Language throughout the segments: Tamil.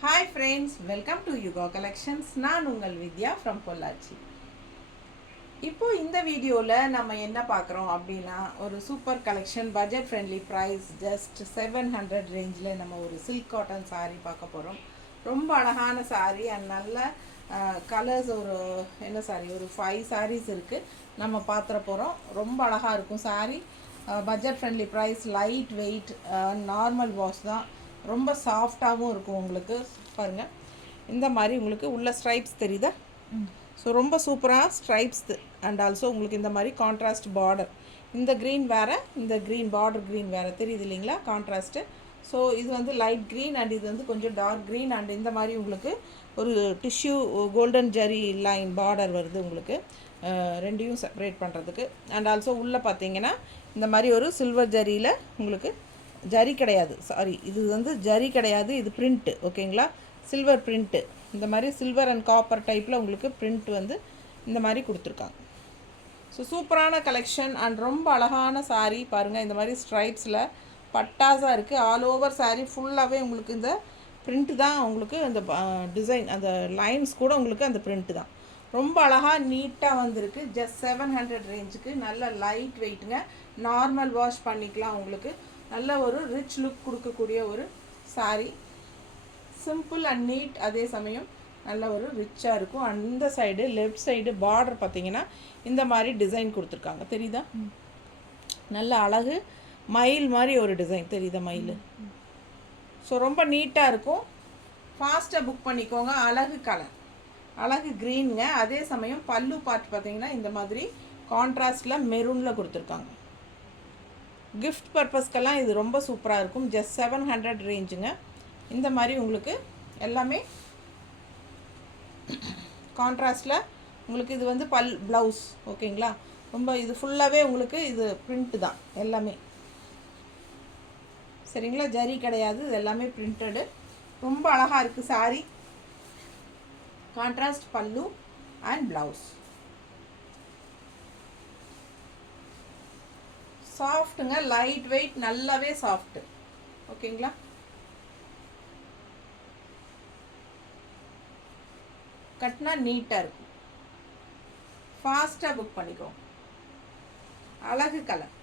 Hi friends, welcome to Yuga Collections. நான் உங்கள் வித்யா from பொள்ளாச்சி. இப்போ இந்த வீடியோவில் நம்ம என்ன பார்க்குறோம் அப்படின்னா ஒரு super collection budget friendly price just 700 ரேஞ்சில் நம்ம ஒரு சில்க் காட்டன் saree பார்க்க போகிறோம். ரொம்ப அழகான saree அண்ட் நல்ல கலர்ஸ் என்ன saree ஒரு 5 sarees இருக்குது நம்ம பார்த்துற போகிறோம். ரொம்ப அழகாக இருக்கும் saree. Budget friendly price, light weight, normal wash தான். ரொம்ப சாஃப்டாகவும் இருக்கும். உங்களுக்கு பாருங்கள், இந்த மாதிரி உங்களுக்கு உள்ள ஸ்ட்ரைப்ஸ் தெரியுதா? ஸோ ரொம்ப சூப்பராக ஸ்ட்ரைப்ஸ் அண்ட் ஆல்சோ உங்களுக்கு இந்த மாதிரி கான்ட்ராஸ்ட் பார்டர். இந்த க்ரீன் வேறு, இந்த க்ரீன் பார்டர் க்ரீன் வேறு தெரியுது இல்லைங்களா, கான்ட்ராஸ்ட்டு. ஸோ இது வந்து லைட் க்ரீன் அண்ட் இது வந்து கொஞ்சம் டார்க் க்ரீன் அண்ட் இந்த மாதிரி உங்களுக்கு ஒரு tissue golden zari line border வருது உங்களுக்கு, ரெண்டையும் செப்பரேட் பண்ணுறதுக்கு. அண்ட் ஆல்சோ உள்ளே பார்த்தீங்கன்னா இந்த மாதிரி ஒரு சில்வர் ஜரியில் உங்களுக்கு ஜரி கிடையாது, சாரி இது வந்து ஜரி கிடையாது, இது பிரிண்ட்டு. ஓகேங்களா, சில்வர் பிரிண்ட்டு. இந்த மாதிரி சில்வர் அண்ட் காப்பர் டைப்பில் உங்களுக்கு பிரிண்ட் வந்து இந்த மாதிரி கொடுத்துருக்காங்க. ஸோ சூப்பரான கலெக்ஷன் அண்ட் ரொம்ப அழகான saree பாருங்கள். இந்த மாதிரி ஸ்ட்ரைப்ஸில் பட்டாஸாக இருக்குது. ஆல் ஓவர் saree ஃபுல்லாகவே உங்களுக்கு இந்த பிரிண்ட்டு தான். உங்களுக்கு அந்த டிசைன், அந்த லைன்ஸ் கூட உங்களுக்கு அந்த பிரிண்ட்டு தான். ரொம்ப அழகாக நீட்டாக வந்திருக்கு. ஜஸ்ட் 700 ரேஞ்சுக்கு. நல்ல லைட் வெயிட்டுங்க. நார்மல் வாஷ் பண்ணிக்கலாம். உங்களுக்கு நல்ல ஒரு ரிச் லுக் கொடுக்கக்கூடிய ஒரு saree. சிம்பிள் அண்ட் நீட், அதே சமயம் நல்ல ஒரு ரிச்சாக இருக்கும். அந்த சைடு லெஃப்ட் சைடு பார்டர் பார்த்தீங்கன்னா இந்த மாதிரி டிசைன் கொடுத்துருக்காங்க, தெரியுதா? நல்ல அழகு மயில் மாதிரி ஒரு டிசைன் தெரியுதா, மயில். ஸோ ரொம்ப நீட்டாக இருக்கும். ஃபாஸ்ட்டாக புக் பண்ணிக்கோங்க. அழகு கலர், அழகு க்ரீனுங்க. அதே சமயம் பல்லு பார்ட் பார்த்தீங்கன்னா இந்த மாதிரி கான்ட்ராஸ்டில் மெரூனில் கொடுத்துருக்காங்க. கிஃப்ட் பர்பஸ்க்கெல்லாம் இது ரொம்ப சூப்பராக இருக்கும். ஜஸ்ட் 700 ரேஞ்சுங்க. இந்த மாதிரி உங்களுக்கு எல்லாமே கான்ட்ராஸ்டில் உங்களுக்கு இது வந்து ப்ளவுஸ். ஓகேங்களா, ரொம்ப இது ஃபுல்லாகவே உங்களுக்கு இது பிரிண்ட்டு தான் எல்லாமே, சரிங்களா, ஜரி கிடையாது, இது எல்லாமே பிரிண்டடு. ரொம்ப அழகாக இருக்குது saree. கான்ட்ராஸ்ட் பல்லு அண்ட் ப்ளவுஸ். சாஃப்ட்டுங்க, லைட் வெயிட், நல்லாவே சாஃப்ட்டு. ஓகேங்களா, கட்டினா நீட்டாக இருக்கும். ஃபாஸ்ட்டாக புக் பண்ணிக்கோங்க. அழகு கலர்.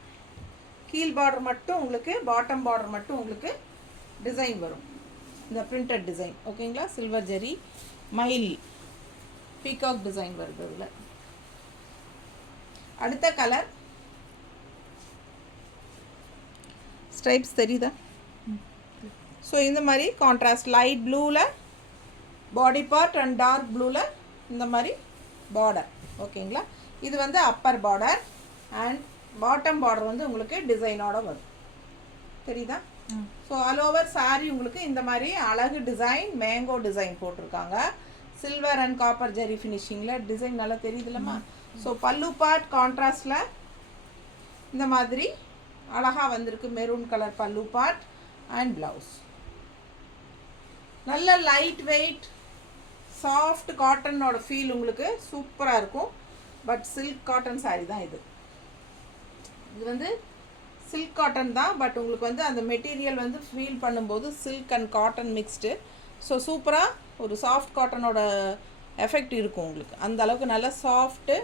கீழ் பார்டர் மட்டும் உங்களுக்கு, பாட்டம் பார்டர் மட்டும் உங்களுக்கு டிசைன் வரும், இந்த பிரிண்டட் டிசைன். ஓகேங்களா, சில்வர் ஜரி மயில் பீகாக் டிசைன் வருது அதில். அடுத்த கலர் ஸ்ட்ரைப்ஸ் தெரியுதா? ஸோ இந்த மாதிரி கான்ட்ராஸ்ட் லைட் ப்ளூவில் பாடி பார்ட் அண்ட் டார்க் ப்ளூவில் இந்த மாதிரி பார்டர். ஓகேங்களா, இது வந்து Appar border and bottom border வந்து உங்களுக்கு டிசைனோட வரும், தெரியுதா? ஸோ ஆல் ஓவர் saree உங்களுக்கு இந்த மாதிரி அழகு டிசைன், மேங்கோ டிசைன் போட்டிருக்காங்க. சில்வர் அண்ட் காப்பர் ஜெரி ஃபினிஷிங்கில் டிசைன் நல்லா தெரியுதுல்லம்மா. ஸோ பல்லு பார்ட் கான்ட்ராஸ்டில் இந்த மாதிரி அழகாக வந்திருக்கு. மெரூன் கலர் பல்லு பார்ட் அண்ட் ப்ளவுஸ். நல்ல லைட் வெயிட் சாஃப்ட் காட்டனோட ஃபீல் உங்களுக்கு சூப்பராக இருக்கும். பட் சில்க் காட்டன் saree தான் இது. இது வந்து சில்க் காட்டன் தான், பட் உங்களுக்கு வந்து அந்த மெட்டீரியல் வந்து ஃபீல் பண்ணும்போது silk and cotton mixed. So சூப்பராக ஒரு சாஃப்ட் காட்டனோட எஃபெக்ட் இருக்கும் உங்களுக்கு. அந்த அளவுக்கு நல்லா சாஃப்ட்டு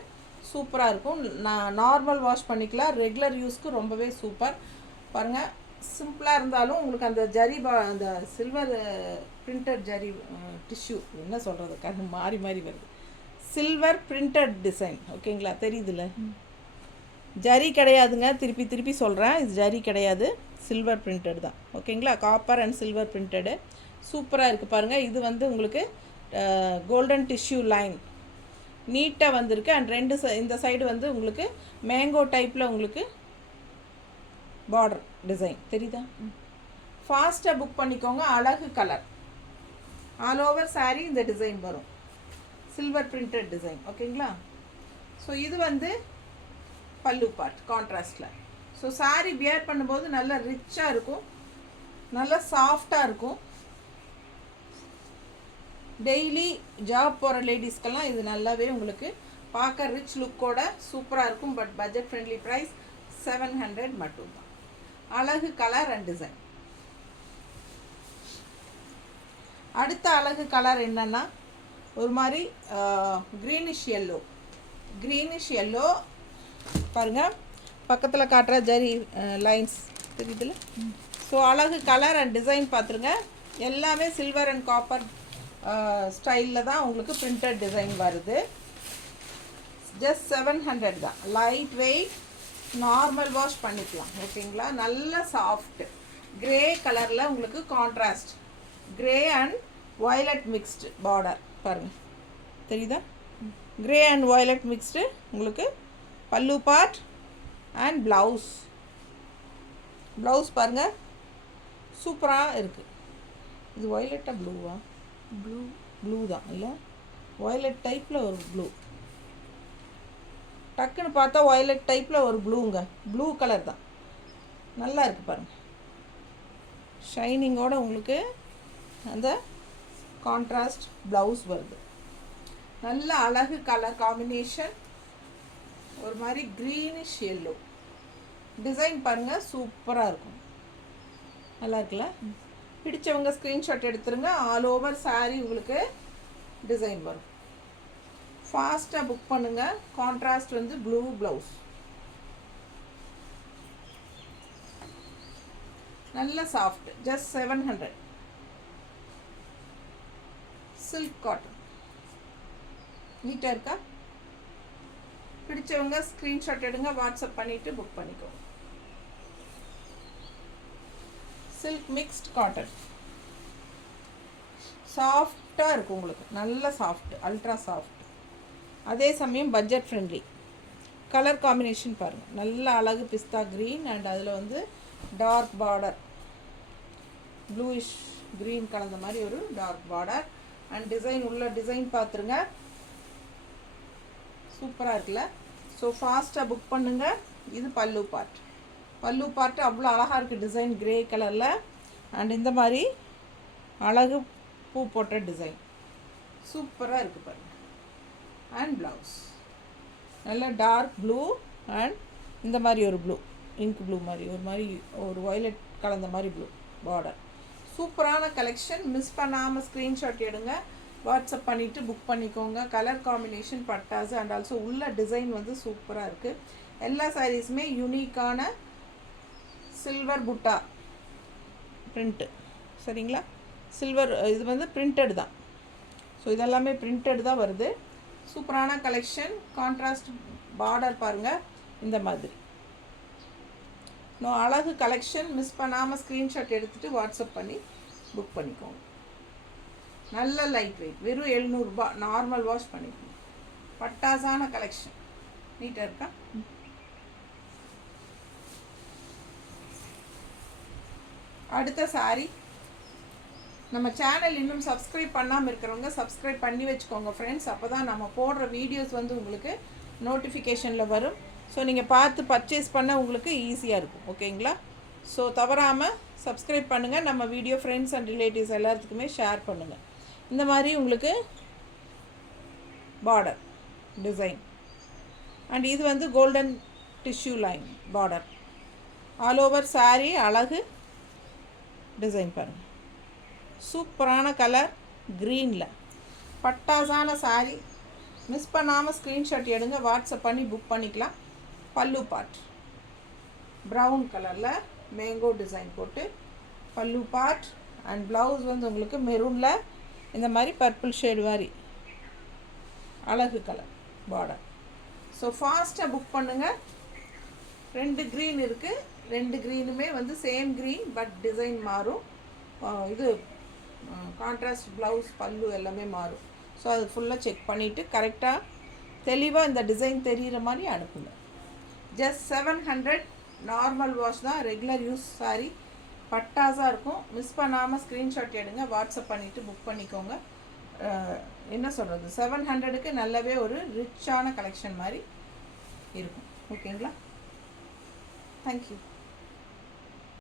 சூப்பராக இருக்கும். நார்மல் வாஷ் பண்ணிக்கலாம். ரெகுலர் யூஸ்க்கு ரொம்பவே சூப்பர். பாருங்கள், சிம்பிளாக இருந்தாலும் உங்களுக்கு அந்த ஜரி அந்த சில்வர் பிரிண்டட் ஜரி டிஷ்யூ, என்ன சொல்கிறது, கண்ணு மாறி மாறி வருது, சில்வர் பிரிண்டட் டிசைன். ஓகேங்களா, தெரியுதுல்ல, ஜரி கிடையாதுங்க, திருப்பி திருப்பி சொல்கிறேன், இது ஜரி கிடையாது, சில்வர் பிரிண்டட் தான். ஓகேங்களா, காப்பர் அண்ட் சில்வர் பிரிண்டடு சூப்பராக இருக்குது. பாருங்கள், இது வந்து உங்களுக்கு கோல்டன் டிஷ்யூ லைன் நீட்டாக வந்திருக்கு. அண்ட் இந்த சைடு வந்து உங்களுக்கு மேங்கோ டைப்பில் உங்களுக்கு பார்டர் டிசைன் தெரியுதா? ஃபாஸ்ட்டாக புக் பண்ணிக்கோங்க. அழகு கலர். ஆல் ஓவர் saree இந்த டிசைன் வரும், சில்வர் பிரிண்டட் டிசைன். ஓகேங்களா, ஸோ இது வந்து பல்லு பார்ட் கான்ட்ராஸ்டில். ஸோ saree வியர் பண்ணும்போது நல்லா ரிச்சாக இருக்கும், நல்லா சாஃப்டாக இருக்கும். டெய்லி ஜாப் போகிற லேடிஸ்க்கெல்லாம் இது நல்லாவே உங்களுக்கு பார்க்க ரிச் லுக்கோட சூப்பராக இருக்கும். பட் பட்ஜெட் ஃப்ரெண்ட்லி ப்ரைஸ் 700 மட்டும்தான். அழகு கலர் அண்ட் டிசைன். அடுத்த அழகு கலர் என்னென்னா ஒரு மாதிரி க்ரீனிஷ் எல்லோ பாருங்கள், பக்கத்தில் காட்டுற ஜரி லைன்ஸ் தெரியுதுல்ல. ஸோ அழகு கலர் அண்ட் டிசைன் பார்த்துருங்க. எல்லாமே சில்வர் அண்ட் காப்பர் ஸ்டைலில் தான் உங்களுக்கு பிரிண்டட் டிசைன் வருது. ஜஸ்ட் 700 தான். லைட் வெயிட், நார்மல் வாஷ் பண்ணிக்கலாம். ஓகேங்களா. நல்ல சாஃப்ட் கிரே கலரில் உங்களுக்கு contrast grey and violet mixed border பாருங்கள், தெரியுதா. கிரே அண்ட் வயலட் மிக்ஸ்டு உங்களுக்கு பல்லு பார்ட் அண்ட் ப்ளவுஸ் பாருங்கள், சூப்பராக இருக்குது. இது வயலட்டாக ப்ளூவா? ப்ளூ தான் இல்லை, வயலட் டைப்பில் ஒரு ப்ளூ. டக்குன்னு பார்த்தா வயலட் டைப்பில் ஒரு ப்ளூங்க, ப்ளூ கலர் தான். நல்லா இருக்குது பாருங்கள். ஷைனிங்கோட உங்களுக்கு அந்த கான்ட்ராஸ்ட் ப்ளவுஸ் வருது. நல்ல அழகு கலர் காம்பினேஷன், ஒரு மாதிரி க்ரீனிஷ் எல்லோ. டிசைன் பாருங்கள், சூப்பராக இருக்கும். நல்லா இருக்குல்ல. பிடிச்சவங்க ஸ்க்ரீன்ஷாட் எடுத்துருங்க. ஆல் ஓவர் சாரீ உங்களுக்கு டிசைன் வரும். ஃபாஸ்ட்டாக புக் பண்ணுங்கள். கான்ட்ராஸ்ட் வந்து ப்ளூ ப்ளவுஸ். நல்ல சாஃப்ட், ஜஸ்ட் 700. சில்க் காட்டன் நீட்டாக இருக்கா. பிடிச்சவங்க ஸ்க்ரீன்ஷாட் எடுங்க, வாட்ஸ்அப் பண்ணிவிட்டு புக் பண்ணிக்கோங்க. சில்க் மிக்ஸ்ட் காட்டன் சாஃப்டாக இருக்கும் உங்களுக்கு, நல்ல சாஃப்ட், அல்ட்ரா சாஃப்ட். அதே சமயம் பட்ஜெட் ஃப்ரெண்ட்லி. கலர் காம்பினேஷன் பாருங்கள், நல்ல அழகு பிஸ்தா க்ரீன் அண்ட் அதில் வந்து டார்க் பார்டர், ப்ளூயிஷ் க்ரீன் கலந்த மாதிரி ஒரு டார்க் பார்டர் அண்ட் டிசைன். உள்ள டிசைன் பார்த்துருங்க, சூப்பராக இருக்குல்ல. ஸோ ஃபாஸ்ட்டாக புக் பண்ணுங்கள். இது பல்லு பார்ட் அவ்வளோ அழகாக இருக்குது. டிசைன் கிரே கலரில் அண்ட் இந்த மாதிரி அழகு பூ போட்ட டிசைன் சூப்பராக இருக்குது பாருங்கள். அண்ட் ப்ளவுஸ் நல்ல டார்க் ப்ளூ அண்ட் இந்த மாதிரி ஒரு ப்ளூ, இங்க் ப்ளூ மாதிரி ஒரு வயலட் கலந்த மாதிரி ப்ளூ பார்டர். சூப்பரான கலெக்ஷன். மிஸ் பண்ணாமல் ஸ்க்ரீன்ஷாட் எடுங்க, வாட்ஸ்அப் பண்ணிவிட்டு புக் பண்ணிக்கோங்க. கலர் காம்பினேஷன் பட்டாசு அண்ட் ஆல்சோ உள்ள டிசைன் வந்து சூப்பராக இருக்குது. எல்லா சாரீஸுமே யூனிக்கான சில்வர் புட்டா பிரிண்ட்டு, சரிங்களா. சில்வர் இது வந்து பிரிண்டட் தான். ஸோ இதெல்லாமே பிரிண்டட் தான் வருது. சூப்பரான கலெக்ஷன். கான்ட்ராஸ்ட் பார்டர் பாருங்கள், இந்த மாதிரி அழகு கலெக்ஷன். மிஸ் பண்ணாமல் ஸ்க்ரீன்ஷாட் எடுத்துகிட்டு வாட்ஸ்அப் பண்ணி புக் பண்ணிக்கோங்க. நல்ல லைட் வெயிட், வெறும் 700 ரூபாய். நார்மல் வாஷ் பண்ணிக்கோங்க. பட்டாசான கலெக்ஷன். நீட்டாக இருக்கா. அடுத்த சாரி. நம்ம சேனல் இன்னும் சப்ஸ்கிரைப் பண்ணாமல் இருக்கிறவங்க சப்ஸ்கிரைப் பண்ணி வச்சுக்கோங்க ஃப்ரெண்ட்ஸ். அப்போ தான் நம்ம போடுற வீடியோஸ் வந்து உங்களுக்கு நோட்டிஃபிகேஷனில் வரும். ஸோ நீங்கள் பார்த்து பர்ச்சேஸ் பண்ண உங்களுக்கு ஈஸியாக இருக்கும். ஓகேங்களா. ஸோ தவறாமல் சப்ஸ்கிரைப் பண்ணுங்கள். நம்ம வீடியோ ஃப்ரெண்ட்ஸ் அண்ட் ரிலேட்டிவ்ஸ் எல்லாத்துக்குமே ஷேர் பண்ணுங்கள். இந்த மாதிரி உங்களுக்கு பார்டர் டிசைன் அண்ட் இது வந்து golden tissue line border. All over sari அழகு டிசைன் பாருங்கள். சூப்பரான கலர் க்ரீனில் பட்டாசான சாரீ. மிஸ் பண்ணாமல் ஸ்க்ரீன்ஷாட் எடுங்க, வாட்ஸ்அப் பண்ணி புக் பண்ணிக்கலாம். பல்லு பார்ட் ப்ரௌன் கலரில் மேங்கோ டிசைன் போட்டு பல்லு பார்ட் அண்ட் ப்ளவுஸ் வந்து உங்களுக்கு மெரூனில் இந்த மாதிரி பர்பிள் ஷேடு மாதிரி அழகு கலர் பார்டர். ஸோ ஃபாஸ்ட்டாக புக் பண்ணுங்கள். 2 க்ரீன் இருக்குது. 2 க்ரீனுமே வந்து சேம் க்ரீன் பட் டிசைன் மாறும். இது கான்ட்ராஸ்ட் ப்ளவுஸ் பல்லு எல்லாமே மாறும். ஸோ அது ஃபுல்லாக செக் பண்ணிவிட்டு கரெக்டாக தெளிவாக இந்த டிசைன் தெரிகிற மாதிரி அனுப்புங்க. ஜஸ்ட் 700. நார்மல் வாஷ் தான், ரெகுலர் யூஸ் சாரி. பட்டாசாக இருக்கும். மிஸ் பண்ணாமல் ஸ்க்ரீன்ஷாட் எடுங்க, வாட்ஸ்அப் பண்ணிவிட்டு புக் பண்ணிக்கோங்க. என்ன சொல்கிறது, 700க்கு நல்லாவே ஒரு ரிச்சான கலெக்ஷன் மாதிரி இருக்கும். ஓகேங்களா. தேங்க்யூ.